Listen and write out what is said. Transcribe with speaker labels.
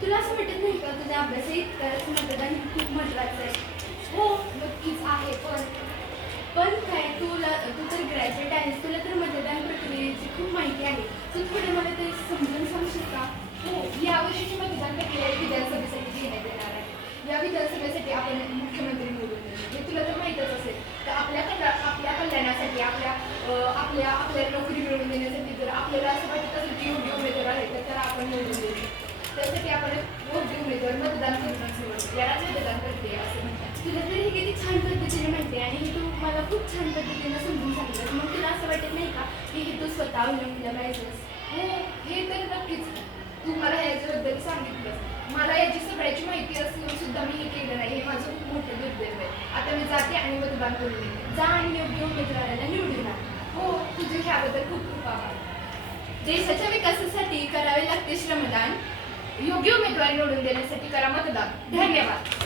Speaker 1: तुला असं वाटत नाही का? तुझ्या अभ्यास इतकंच? मतदान खूप महत्त्वाचं आहे.
Speaker 2: हो नक्कीच आहे पण
Speaker 1: पण काय तुला तू तर ग्रॅज्युएट आहेस. तुला तर मतदान प्रक्रियेची खूप माहिती आहे तू थोडं मला ते समजून सांगशील का
Speaker 2: हो या वर्षीची मतदान प्रक्रिया ही विधानसभेसाठी घेण्यात येणार आहे या विधानसभेसाठी आपण मुख्यमंत्री निवडून देतो हे तुला तर माहीतच असेल तर आपल्या कल्या आपल्या कल्याणासाठी आपल्या आपल्या आपल्याला नोकरी मिळवून देण्यासाठी जर आपल्याला असं वाटत असेल की योग्य उमेदवार आहे तर त्याला आपण निवडून देऊ. त्यासाठी आपण योग्य उमेदवार मतदान करूनच निवडतो. यालाच मतदान करते असं म्हणतात.
Speaker 1: तुला तरी किती छान पद्धतीने माहिती आणि हे तू मला खूप छान पद्धतीने समजून सांगितलं मग तुला असं वाटत नाही का की हे तू स्वतः अवलंबलं पाहिजेस?
Speaker 2: हो हे तर नक्कीच. तू मला याच्याबद्दल सांगितलंस. मला याची सगळ्याची माहिती असून सुद्धा मी हे केलं नाही. हे माझं खूप मोठं दुर्दैव आहे. आता मी जाते आणि मतदान करून देते
Speaker 1: जा आणि योग्य
Speaker 2: उमेदवार तुझे ह्याबद्दल खूप खूप आभार.
Speaker 1: देशाच्या विकासासाठी करावे लागते श्रमदान.
Speaker 2: योग्य उमेदवार निवडून देण्यासाठी करा मतदान. धन्यवाद.